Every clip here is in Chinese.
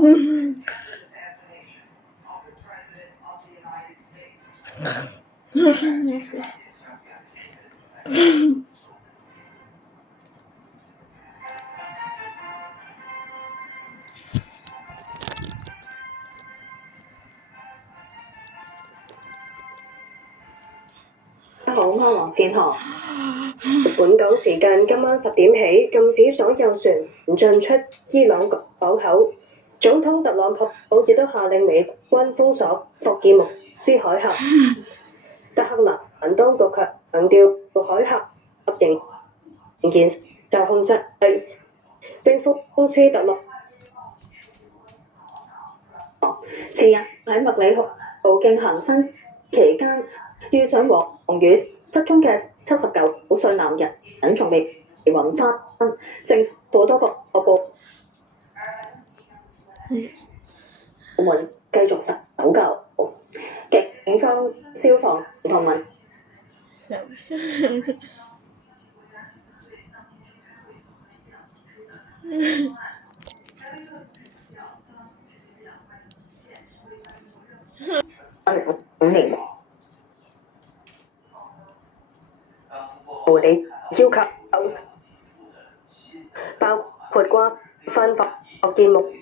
好，安華先河。本港時間今晚10點起禁止所有船進出伊朗港口。總統特朗普亦都下令美軍封鎖霍爾木茲海峽。德黑蘭當局強調海峽仍然受控制，並諷刺特朗前日喺麥理浩徑行山期間遇上黃雨失蹤嘅79歲男人仲未揾翻，政府多個部門繼續搜救，警方、消防同民5年護理要求，包括瓜分霍爾木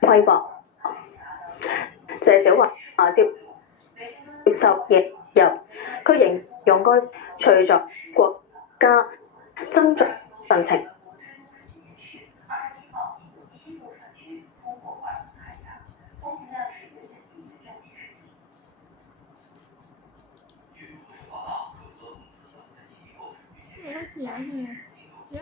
規劃。謝小華接受亦由，佢形容該隨着國家增長進程。